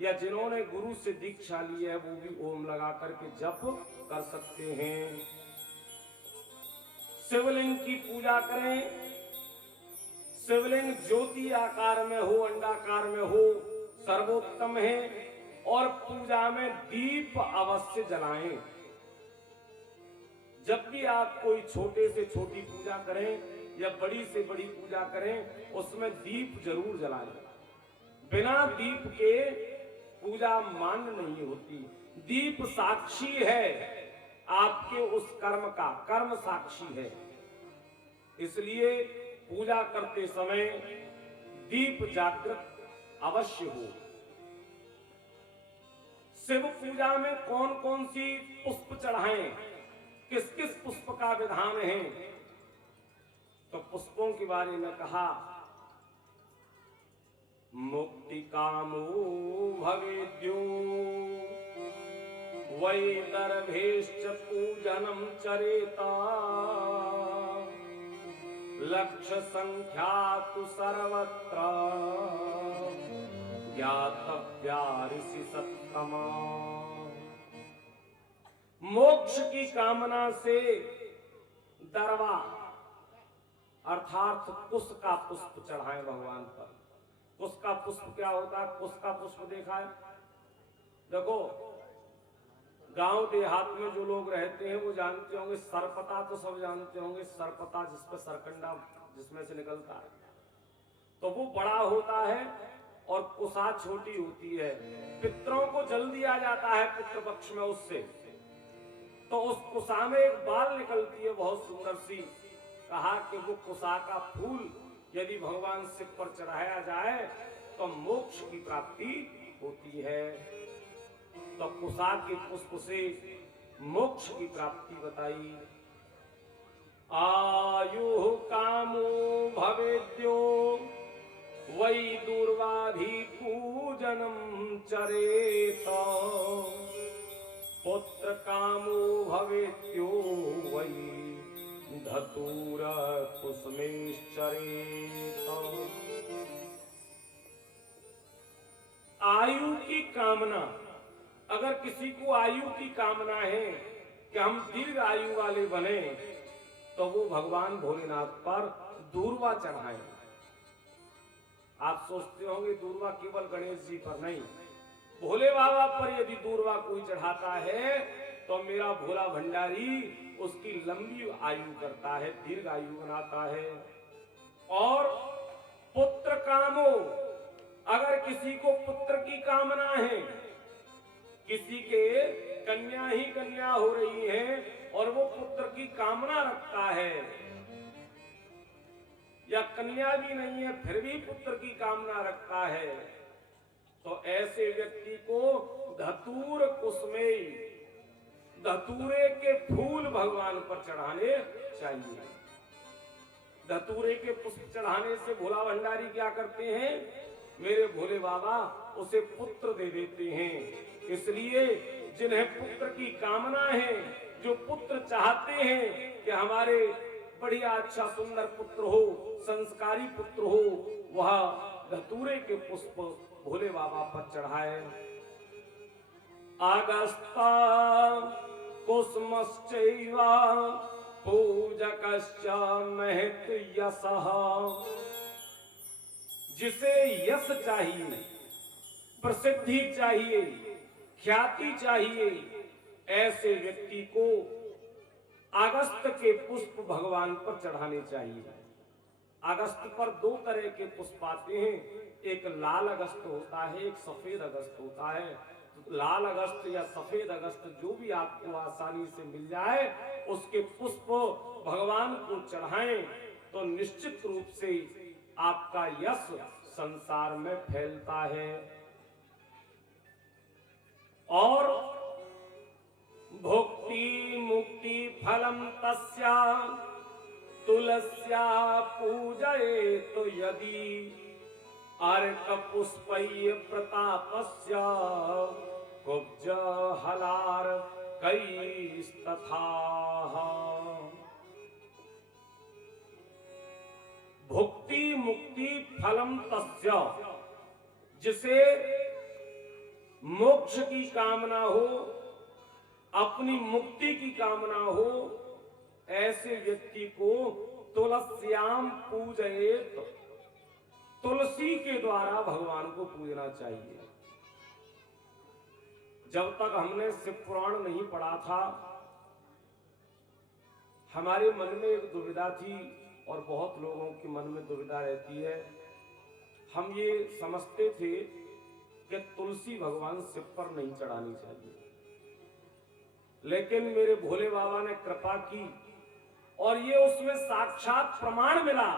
या जिन्होंने गुरु से दीक्षा ली है वो भी ओम लगा करके जप कर सकते हैं। शिवलिंग की पूजा करें। शिवलिंग ज्योति आकार में हो, अंडाकार में हो, सर्वोत्तम है। और पूजा में दीप अवश्य जलाएं। जब भी आप कोई छोटे से छोटी पूजा करें या बड़ी से बड़ी पूजा करें, उसमें दीप जरूर जलाएं। बिना दीप के पूजा मान्य नहीं होती। दीप साक्षी है आपके उस कर्म का, कर्म साक्षी है। इसलिए पूजा करते समय दीप जागृत अवश्य हो। शिव पूजा में कौन कौन सी पुष्प चढ़ाएं, किस किस पुष्प का विधान है, तो पुष्पों के बारे में कहा, मुक्ति कामो भवेद्यो वैदर्भेश्च पूजनम चरेता लक्ष्य संख्या तु सर्वत्र ज्ञातव्या ऋषि सत्तमा। मोक्ष की कामना से दरवा अर्थात कुश का पुष्प चढ़ाएं भगवान पर। कुश का पुष्प क्या होता है? कुश का पुष्प देखा है? देखो, गांव देहात में जो लोग रहते हैं वो जानते होंगे, सरपता तो सब जानते होंगे, सरपता जिसपे सरकंडा जिसमें से निकलता है, तो वो बड़ा होता है और कुशा छोटी होती है। पितरों को जल दिया जाता है पितृ पक्ष में उससे, तो उस कुशा में एक बाल निकलती है बहुत सुंदर सी। कहा कि वो कुशा का फूल यदि भगवान शिव पर चढ़ाया जाए तो मोक्ष की प्राप्ति होती है। तो कुशा के पुष्प से मोक्ष की प्राप्ति बताई। आयु कामो भवेद्यो वै दूर्वाधि पूजनम चरेत पुत्र कामो भवेद्यो वै धतूर कुसुमेश्चरेत। आयु की कामना, अगर किसी को आयु की कामना है कि हम दीर्घ आयु वाले बने, तो वो भगवान भोलेनाथ पर दूर्वा चढ़ाएं। आप सोचते होंगे दूर्वा केवल गणेश जी पर नहीं, भोले बाबा पर यदि दूर्वा कोई चढ़ाता है तो मेरा भोला भंडारी उसकी लंबी आयु करता है, दीर्घ आयु बनाता है। और पुत्र कामो, अगर किसी को पुत्र की कामना है, किसी के कन्या ही कन्या हो रही है और वो पुत्र की कामना रखता है, या कन्या भी नहीं है फिर भी पुत्र की कामना रखता है, तो ऐसे व्यक्ति को धतूर कुसुमेय, धतूरे के फूल भगवान पर चढ़ाने चाहिए। धतूरे के पुष्प चढ़ाने से भोला भंडारी क्या करते हैं? मेरे भोले बाबा उसे पुत्र दे देते हैं। इसलिए जिन्हें पुत्र की कामना है, जो पुत्र चाहते हैं कि हमारे बढ़िया अच्छा सुंदर पुत्र हो, संस्कारी पुत्र हो, वह धतूरे के पुष्प भोले बाबा पर चढ़ाए। अगस्ता कुसुमश्चैव पूजकश्च महत् यशः। जिसे यश चाहिए, प्रसिद्धि चाहिए, ख्याति चाहिए, ऐसे व्यक्ति को अगस्त के पुष्प भगवान पर चढ़ाने चाहिए। अगस्त पर दो तरह के पुष्प आते हैं, एक लाल अगस्त होता है, एक सफेद अगस्त होता है। लाल अगस्त या सफेद अगस्त जो भी आपको आसानी से मिल जाए, उसके पुष्प भगवान को चढ़ाएं तो निश्चित रूप से आपका यश संसार में फैलता है। और भुक्ति मुक्ति फलम तस्या तुलस्या पूजयेत यदि अर्क पुष्पैः प्रतापस्य कुब्ज हलार कैस्तथा। भुक्ति मुक्ति फलम तस्य, जिसे मोक्ष की कामना हो, अपनी मुक्ति की कामना हो, ऐसे व्यक्ति को तुलस्याम पूजयेत, तुलसी के द्वारा भगवान को पूजना चाहिए। जब तक हमने शिव पुराण नहीं पढ़ा था, हमारे मन में एक दुविधा थी और बहुत लोगों के मन में दुविधा रहती है। हम ये समझते थे कि तुलसी भगवान शिव पर नहीं चढ़ानी चाहिए, लेकिन मेरे भोले बाबा ने कृपा की और ये उसमें साक्षात प्रमाण मिला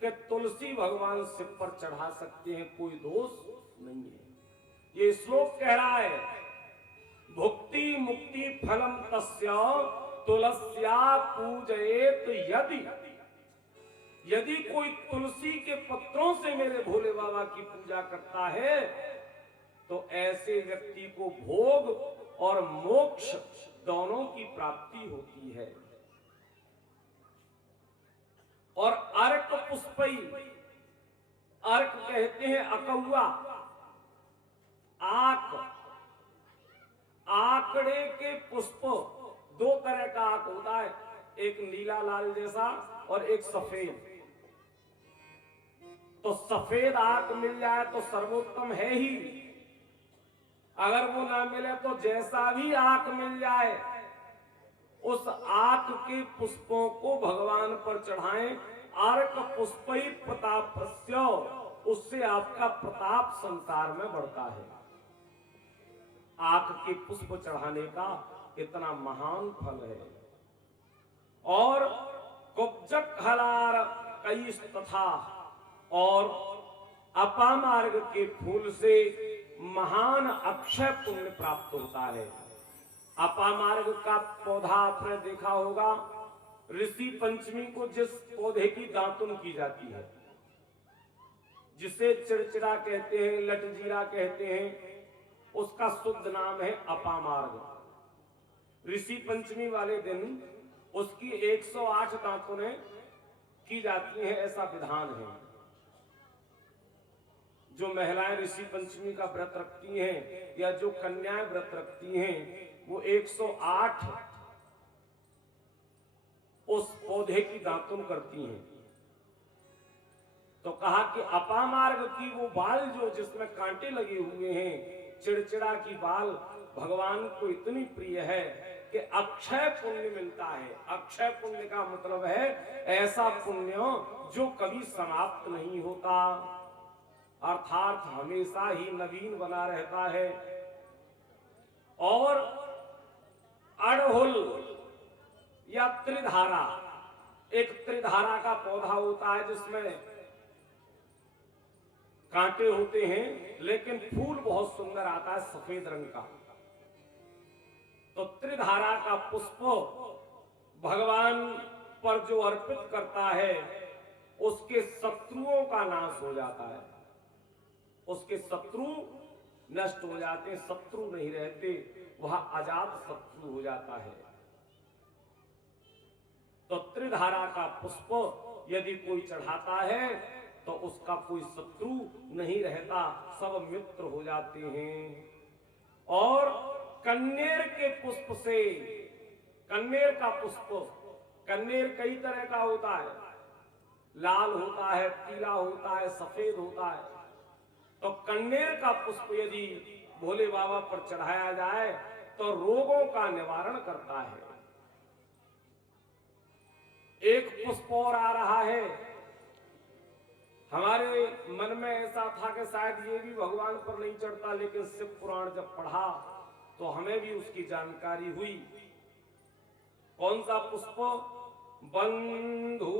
कि तुलसी भगवान शिव पर चढ़ा सकते हैं, कोई दोष नहीं है। ये श्लोक कह रहा है, भुक्ति मुक्ति फलम तस्य तुलस्या पूजयेत यदि, यदि कोई तुलसी के पत्रों से मेरे भोले बाबा की पूजा करता है तो ऐसे व्यक्ति को भोग और मोक्ष दोनों की प्राप्ति होती है। और अर्क पुष्पई, अर्क कहते हैं अकौआ, आकड़े के पुष्प, दो तरह का आक होता है, एक नीला लाल जैसा और एक सफेद। तो सफेद आक मिल जाए तो सर्वोत्तम है ही, अगर वो ना मिले तो जैसा भी आक मिल जाए उस आक के पुष्पों को भगवान पर चढ़ाएं। अर्क पुष्पई प्रतापस्य, उससे आपका प्रताप संसार में बढ़ता है। आक के पुष्प चढ़ाने का इतना महान फल है। और कुब्जक हलार कई तथा, और अपामार्ग के फूल से महान अक्षय पुण्य प्राप्त होता है। अपामार्ग का पौधा आपने देखा होगा, ऋषि पंचमी को जिस पौधे की दातुन की जाती है, जिसे चिड़चिड़ा कहते हैं, लटजीरा कहते हैं, उसका शुद्ध नाम है अपामार्ग। ऋषि पंचमी वाले दिन उसकी 108 दातुनें की जाती हैं, ऐसा विधान है। जो महिलाएं ऋषि पंचमी का व्रत रखती हैं या जो कन्याएं व्रत रखती हैं, वो 108 उस पौधे की दातुन करती हैं। तो कहा कि अपामार्ग की वो बाल जो जिसमें कांटे लगे हुए हैं, चिड़चिड़ा की बाल, भगवान को इतनी प्रिय है कि अक्षय पुण्य मिलता है। अक्षय पुण्य का मतलब है ऐसा पुण्य जो कभी समाप्त नहीं होता, अर्थात हमेशा ही नवीन बना रहता है। और अड़हुल या त्रिधारा, एक त्रिधारा का पौधा होता है जिसमें कांटे होते हैं लेकिन फूल बहुत सुंदर आता है, सफेद रंग का। तो त्रिधारा का पुष्प भगवान पर जो अर्पित करता है उसके शत्रुओं का नाश हो जाता है, उसके शत्रु नष्ट हो जाते हैं, शत्रु नहीं रहते, वह अजात शत्रु हो जाता है। तो त्रिधारा का पुष्प यदि कोई चढ़ाता है तो उसका कोई शत्रु नहीं रहता, सब मित्र हो जाते हैं। और कन्नेर के पुष्प से, कन्नेर का पुष्प, कन्नेर कई तरह का होता है, लाल होता है, पीला होता है, सफेद होता है। तो कन्नेर का पुष्प यदि भोले बाबा पर चढ़ाया जाए तो रोगों का निवारण करता है। एक पुष्प और आ रहा है, हमारे मन में ऐसा था कि शायद ये भी भगवान पर नहीं चढ़ता, लेकिन शिव पुराण जब पढ़ा तो हमें भी उसकी जानकारी हुई। कौन सा पुष्प? बंधु